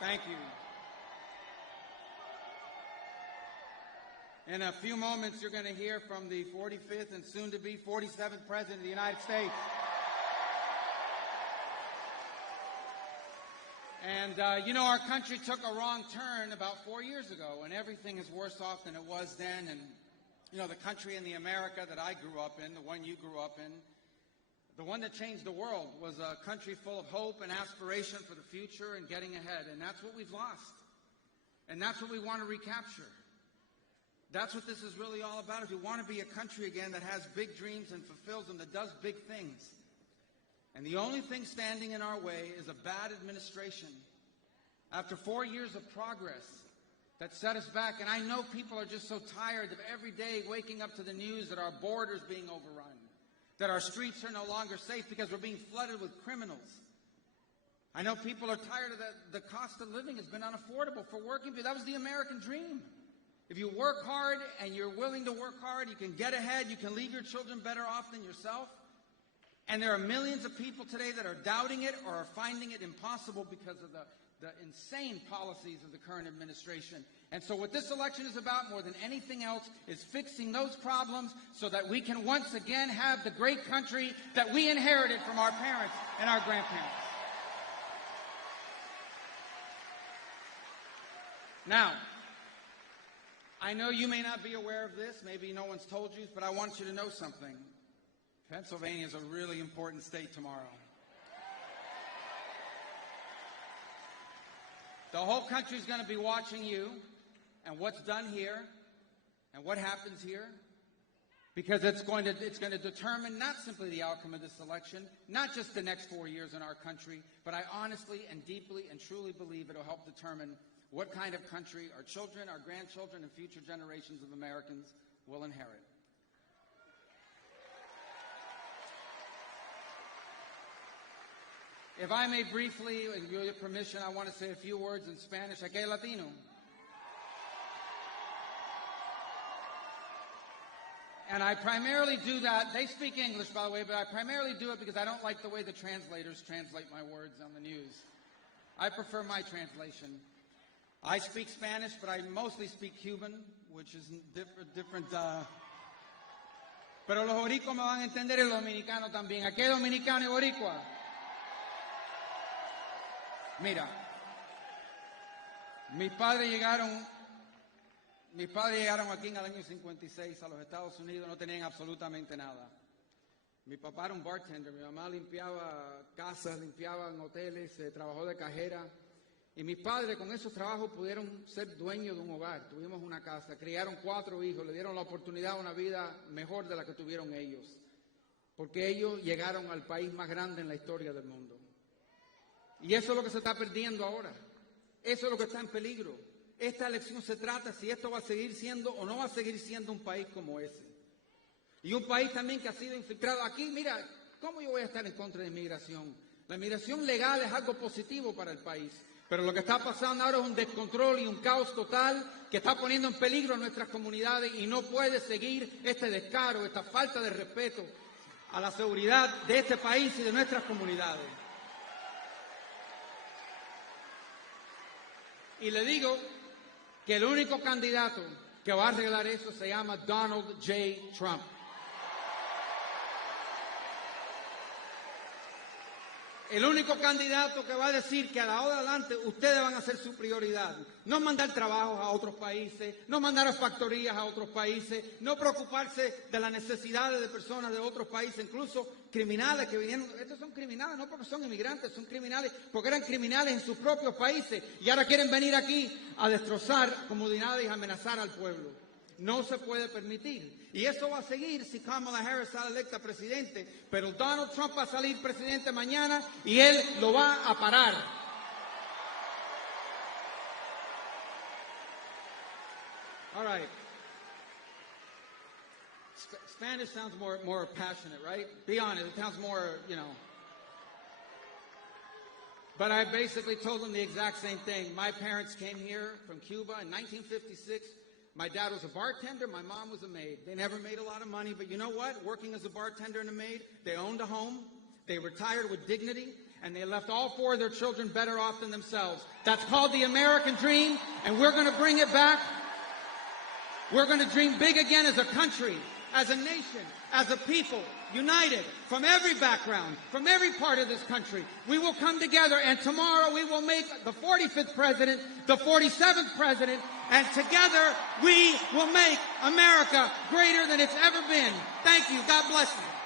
Thank you. In a few moments, you're going to hear from the 45th and soon-to-be 47th President of the United States. And, you know, our country took a wrong turn about 4 years ago, and everything is worse off than it was then. And, you know, the country in the America that I grew up in, the one you grew up in, the one that changed the world, was a country full of hope and aspiration for the future and getting ahead. And that's what we've lost. And that's what we want to recapture. That's what this is really all about. If we want to be a country again that has big dreams and fulfills them, that does big things. And the only thing standing in our way is a bad administration. After 4 years of progress that set us back, and I know people are just so tired of every day waking up to the news that our borders being overrun, that our streets are no longer safe because we're being flooded with criminals. I know people are tired of that. The cost of living has been unaffordable for working people. That was the American dream. If you work hard and you're willing to work hard, you can get ahead, you can leave your children better off than yourself. And there are millions of people today that are doubting it or are finding it impossible because of the insane policies of the current administration. And so what this election is about more than anything else is fixing those problems so that we can once again have the great country that we inherited from our parents and our grandparents. Now, I know you may not be aware of this, maybe no one's told you, but I want you to know something. Pennsylvania is a really important state tomorrow. The whole country is going to be watching you and what's done here and what happens here, because it's going to determine not simply the outcome of this election, not just the next 4 years in our country, but I honestly and deeply and truly believe it'll help determine what kind of country our children, our grandchildren, and future generations of Americans will inherit. If I may briefly, with your permission, I want to say a few words in Spanish. Aquí Latino. And I primarily do that. They speak English, by the way, but I primarily do it because I don't like the way the translators translate my words on the news. I prefer my translation. I speak Spanish, but I mostly speak Cuban, which is different. Pero los boricuas me van a entender y los dominicanos también. Aquí hay dominicano y boricua. Mira, mis padres llegaron aquí en el año 56 a los Estados Unidos, no tenían absolutamente nada. Mi papá era un bartender, mi mamá limpiaba casas, limpiaba en hoteles, trabajó de cajera. Y mis padres con esos trabajos pudieron ser dueños de un hogar. Tuvimos una casa, criaron 4 hijos, le dieron la oportunidad a una vida mejor de la que tuvieron ellos. Porque ellos llegaron al país más grande en la historia del mundo. Y eso es lo que se está perdiendo ahora. Eso es lo que está en peligro. Esta elección se trata si esto va a seguir siendo o no va a seguir siendo un país como ese. Y un país también que ha sido infiltrado. Aquí, mira, ¿cómo yo voy a estar en contra de inmigración? La inmigración legal es algo positivo para el país. Pero lo que está pasando ahora es un descontrol y un caos total que está poniendo en peligro a nuestras comunidades y no puede seguir este descaro, esta falta de respeto a la seguridad de este país y de nuestras comunidades. Y le digo que el único candidato que va a arreglar eso se llama Donald J. Trump. El único candidato que va a decir que a la hora de adelante ustedes van a ser su prioridad. No mandar trabajos a otros países, no mandar a factorías a otros países, no preocuparse de las necesidades de personas de otros países, incluso criminales que vinieron. Estos son criminales no porque son inmigrantes, son criminales porque eran criminales en sus propios países y ahora quieren venir aquí a destrozar comunidades y amenazar al pueblo. No se puede permitir. Y eso va a seguir si Kamala Harris sale electa presidente. Pero Donald Trump va a salir presidente mañana y él lo va a parar. All right. Spanish sounds more passionate, right? Be honest, it sounds more, you know. But I basically told them the exact same thing. My parents came here from Cuba in 1956. My dad was a bartender, my mom was a maid. They never made a lot of money, but you know what? Working as a bartender and a maid, they owned a home, they retired with dignity, and they left all 4 of their children better off than themselves. That's called the American dream, and we're going to bring it back. We're going to dream big again as a country, as a nation, as a people, united from every background, from every part of this country. We will come together, and tomorrow we will make the 45th president, the 47th president, and together we will make America greater than it's ever been. Thank you. God bless you.